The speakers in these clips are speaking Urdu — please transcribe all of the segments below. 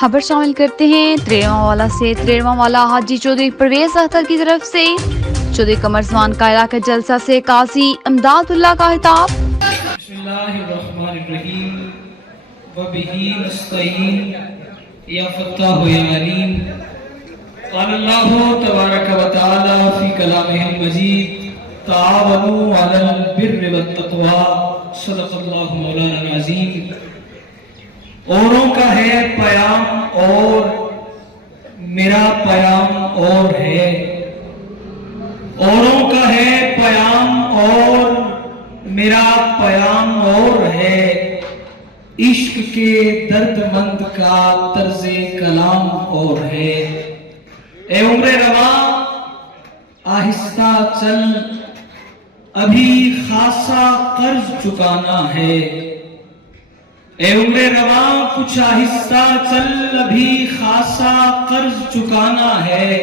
خبر شامل کرتے ہیں 13واں والا سے 13واں والا حاجی چودھری پرویز اختر کی طرف سے چودھری قمر زمان قاہرہ کے جلسہ سے قاضی امداد اللہ کا خطاب۔ بسم اللہ الرحمن الرحیم وبہ نستعین یا فتاح یا علیم قال اللہ تبارک و تعالی فی کلامہ المجید تعاونوا علی البر والتقوی صدق اللہ مولانا العظیم۔ اوروں کا ہے پیام اور میرا پیام اور ہے، اوروں کا ہے پیام اور میرا پیام اور ہے، عشق کے درد مند کا طرز کلام اور ہے۔ اے عمر رواں آہستہ چل، ابھی خاصا قرض چکانا ہے۔ اے عمر رواں کچھ آہستہ چل، ابھی خاصا قرض چکانا ہے۔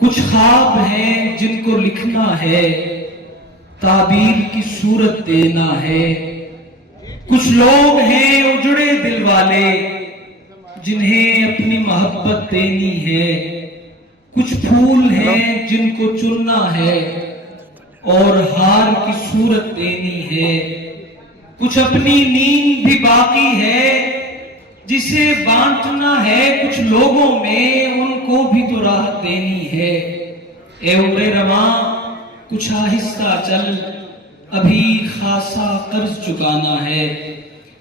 کچھ خواب ہیں جن کو لکھنا ہے، تعبیر کی صورت دینا ہے۔ کچھ لوگ ہیں اجڑے دل والے، جنہیں اپنی محبت دینی ہے۔ کچھ پھول ہیں جن کو چننا ہے اور ہار کی صورت دینی ہے۔ کچھ اپنی نیند بھی باقی ہے جسے بانٹنا ہے، کچھ لوگوں میں ان کو بھی تو راحت دینی ہے۔ اے عمر رواں کچھ آہستہ چل، ابھی خاصا قرض چکانا ہے۔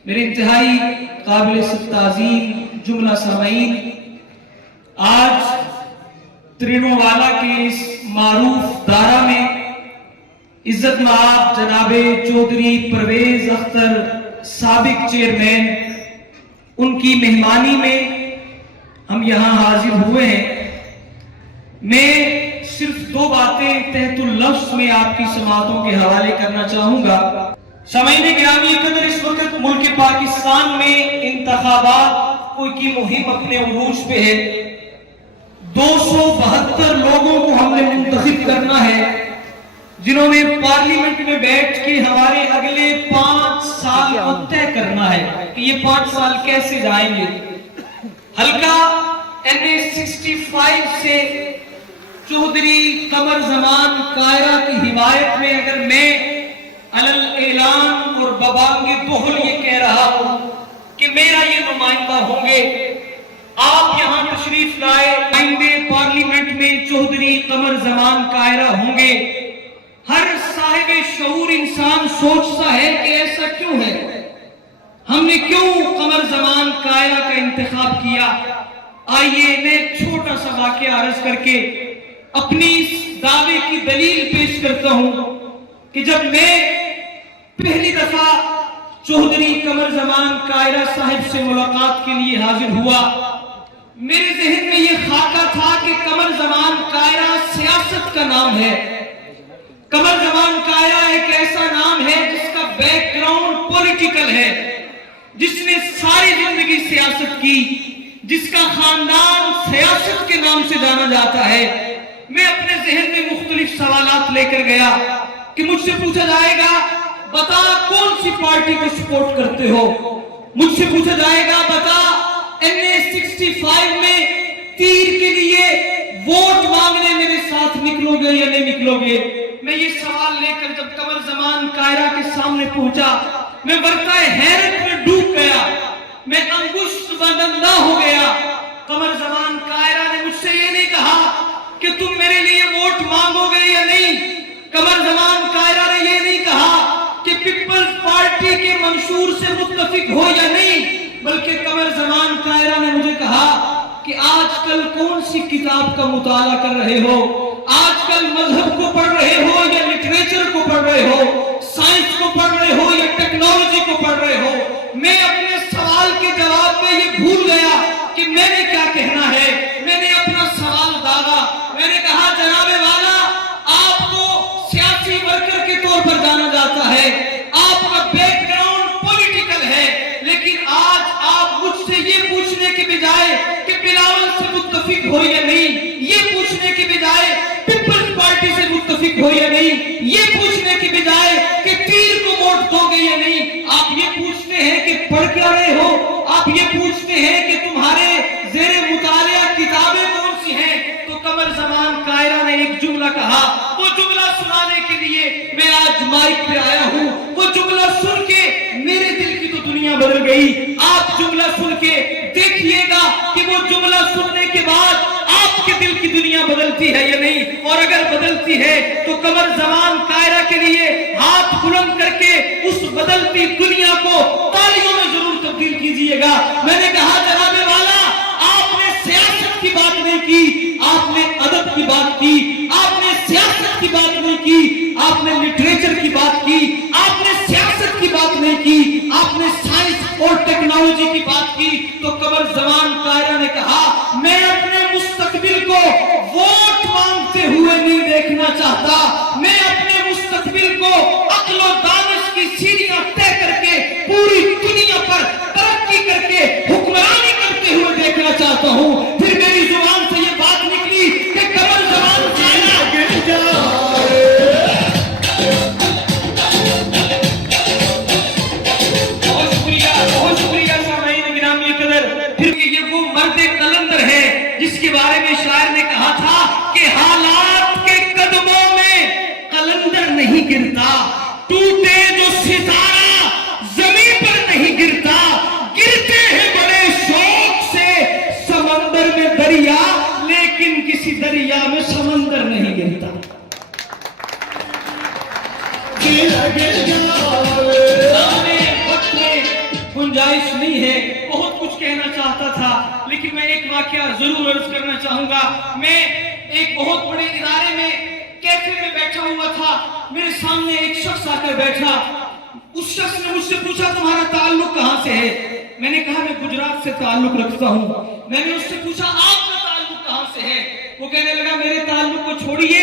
میرے انتہائی قابل تعظیم جملہ سامعین، آج 13واں والا کے اس معروف دارہ میں عزت مآب جناب چودھری پرویز اختر سابق چیئرمین، ان کی مہمانی میں ہم یہاں حاضر ہوئے ہیں۔ میں صرف دو باتیں تحت اللفظ میں آپ کی سماعتوں کے حوالے کرنا چاہوں گا۔ سامعین گرامی قدر، اس وقت ملک پاکستان میں انتخابات کی مہم اپنے عروج پہ ہے۔ 272 لوگوں کو ہم نے منتخب کرنا ہے، جنہوں نے پارلیمنٹ میں بیٹھ کے ہمارے اگلے 5 سال کو طے کرنا ہے کہ یہ 5 سال کیسے جائیں گے۔ حلقہ NA 65 سے چودھری قمر زمان قاہرہ کی حمایت میں اگر میں علل اعلان اور ببانگ دہل یہ کہہ رہا ہوں کہ میرا یہ نمائندہ ہوں گے، آپ یہاں تشریف لائے، آئندے پارلیمنٹ میں چودھری قمر زمان قاہرہ ہوں گے۔ ہر صاحب شعور انسان سوچتا ہے کہ ایسا کیوں ہے، ہم نے کیوں قمر زمان قاہرہ کا انتخاب کیا۔ آئیے میں ایک چھوٹا سا واقعہ عرض کر کے اپنی اس دعوے کی دلیل پیش کرتا ہوں کہ جب میں پہلی دفعہ چودھری قمر زمان قاہرہ صاحب سے ملاقات کے لیے حاضر ہوا، میرے ذہن میں یہ خاکہ تھا کہ قمر زمان قاہرہ سیاست کا نام ہے۔ قمر زمان قاہرہ ایک ایسا نام ہے جس کا بیک گراؤنڈ پولیٹیکل ہے، جس نے ساری زندگی سیاست کی، جس کا خاندان سیاست کے نام سے جانا جاتا ہے۔ میں اپنے ذہن میں مختلف سوالات لے کر گیا کہ مجھ سے پوچھا جائے گا بتا کون سی پارٹی کو سپورٹ کرتے ہو، مجھ سے پوچھا جائے گا بتا NA 65 میں تیر کے لیے ووٹ مانگنے میرے ساتھ نکلو گے یا نہیں نکلو گے۔ میں یہ سوال لے کر جب قمر زمان قاہرہ کے سامنے پہنچا، میں برقعہ حیرت میں ڈوب گیا، میں انگشت بدندہ ہو گیا۔ قمر زمان قاہرہ نے مجھ سے یہ نہیں کہا کہ تم میرے لیے ووٹ مانگو گے یا نہیں، قمر زمان قاہرہ نے یہ نہیں کہا کہ پیپلز پارٹی کے منشور سے متفق ہو یا نہیں، بلکہ قمر زمان قاہرہ نے مجھے کہا کہ آج کل کون سی کتاب کا مطالعہ کر رہے ہو، آج کل مذہب کو پڑھ رہے ہو یا لٹریچر کو پڑھ رہے ہو، سائنس کو پڑھ رہے ہو یا ٹیکنالوجی کو پڑھ رہے ہو۔ میں اپنے سوال کے جواب میں یہ بھول گیا کہ میں نے کیا کہنا ہے۔ میں نے اپنا سوال داغا، میں نے کہا جناب والا آپ کو سیاسی ورکر کے طور پر جانا جاتا ہے، آپ کا بیک گراؤنڈ پولیٹیکل ہے، لیکن آج آپ مجھ سے یہ پوچھنے کے بجائے کہ بلاول سے متفق ہو یا نہیں، یہ پوچھنے کے بجائے پیپلز پارٹی سے متفق ہو یا نہیں، یہ پوچھنے کے بجائے کہ تیر کو ووٹ دو گے یا نہیں، آپ یہ پوچھتے ہیں کہ پڑھ کیا رہے ہو، آپ یہ پوچھتے ہیں کہ تمہارے بدل گئی. آپ جملہ سن کے دیکھیے گا کہ وہ جملہ سننے کے بعد آپ کے دل کی دنیا بدلتی ہے یا نہیں, اور اگر بدلتی ہے تو قمر زمان کائرہ کے لیے ہاتھ بلند کر کے اس بدلتی دنیا کو تالیوں میں ضرور تبدیل کیجئے گا. میں نے کہا جناب والا, آپ نے سیاست کی بات نہیں کی, آپ نے ادب کی بات کی, آپ نے سیاست کی بات نہیں کی, آپ نے لٹریچر کی بات کی, آپ نے سیاست کی بات نہیں کی, آپ نے سائنس اور ٹیکنالوجی کی بات کی. تو قمر زمان کائرہ نے کہا میں اپنے مستقبل کو ووٹ مانگتے ہوئے نہیں دیکھنا چاہتا, میں اپنے مستقبل کو عقل و دانش کی سیڑھیاں طے کر کے پوری دنیا پر ترقی کر کے حکمرانی کرتے ہوئے دیکھنا چاہتا ہوں. پھر میری زبان سے یہ بات نکلی کہ قمر زمان کائرہ گر جائے. بہت شکریہ سامعین گرامی قدر. پھر یہ وہ مرد قلندر ہے جس کے بارے میں شاعر نے کہا تھا کہ حالات کے قدموں میں قلندر نہیں گرتا, ٹوٹے جو ستارہ زمین پر نہیں گرتا, گرتے ہیں بڑے شوق سے سمندر میں دریا, لیکن کسی دریا میں سمندر نہیں گرتا. وقت میں گنجائش نہیں ہے, بہت کچھ کہنا چاہتا تھا, لیکن میں ایک واقعہ ضرور عرض کرنا چاہوں گا. میں ایک بہت بڑے ادارے میں کیفے میں بیٹھا ہوا تھا, میرے سامنے ایک شخص آ کر بیٹھا. اس شخص نے مجھ سے پوچھا تمہارا تعلق کہاں سے ہے؟ میں نے کہا میں گجرات سے تعلق رکھتا ہوں. میں نے اس سے پوچھا آپ کا تعلق کہاں سے ہے؟ وہ کہنے لگا میرے تعلق کو چھوڑیے,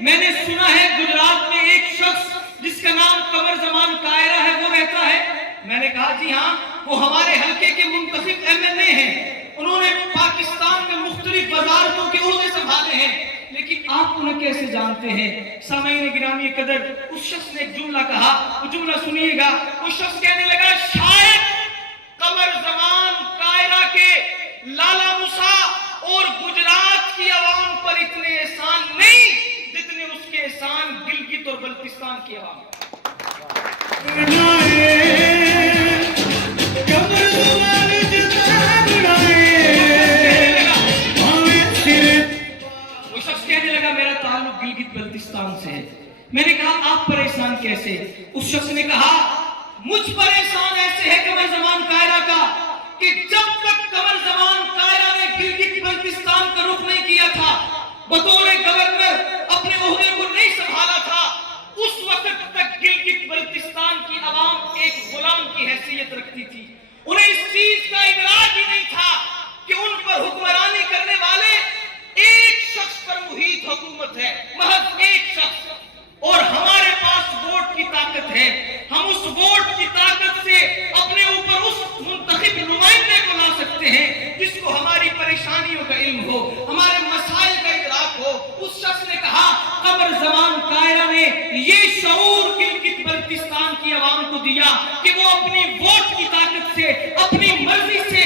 میں نے سنا ہے گجرات میں ایک شخص جس کا نام قمر زمان کائرہ ہے وہ رہتا ہے. میں نے کہا جی ہاں, وہ ہمارے حلقے کے منتخب MLA ہیں, انہوں نے پاکستان میں مختلف وزارتوں کے عہدے سنبھالے ہیں, لیکن آپ انہیں کیسے جانتے ہیں؟ سامعین گرامی قدر, اس شخص نے ایک جملہ کہا, وہ جملہ سنیے گا. اس شخص کہنے لگا شاید قمر زمان کائرہ کے لالا موسیٰ اور گجرات کی عوام پر اتنے احسان نہیں جتنے اس کے احسان گلگت اور بلتستان کی عوام. وہ شخص کہنے لگا میرا تعلق گلگت بلتستان سے ہے. میں نے کہا آپ پریشان کیسے؟ اس شخص نے کہا مجھ پر احسان ایسے ہے قمر زمان کائرہ کا کہ جب تک قمر زمان کائرہ نے گلگت بلتستان کا رخ نہیں کیا تھا, بطور گورنر اپنے عہدے کو نہیں سنبھالا تھا, اس وقت تک گلگت بلتستان کی عوام ایک غلام کی حیثیت رکھتی تھی. انہیں اس چیز کا ادراک ہی نہیں تھا کہ ان پر حکمرانی کرنے والے ایک شخص پر محیط حکومت ہے, محض ایک شخص. اور ہمارے پاس ووٹ کی طاقت ہے, ہم اس ووٹ کی طاقت سے اپنے اوپر اس منتخب نمائندے کو لا سکتے ہیں جس کو ہماری پریشانیوں کا علم ہو, ہمارے مسائل کا ادراک ہو. اس شخص نے کہا قمر زمان کائرہ نے یہ شعور گلگت بلتستان کی عوام کو دیا کہ وہ اپنی ووٹ کی طاقت سے, اپنی مرضی سے,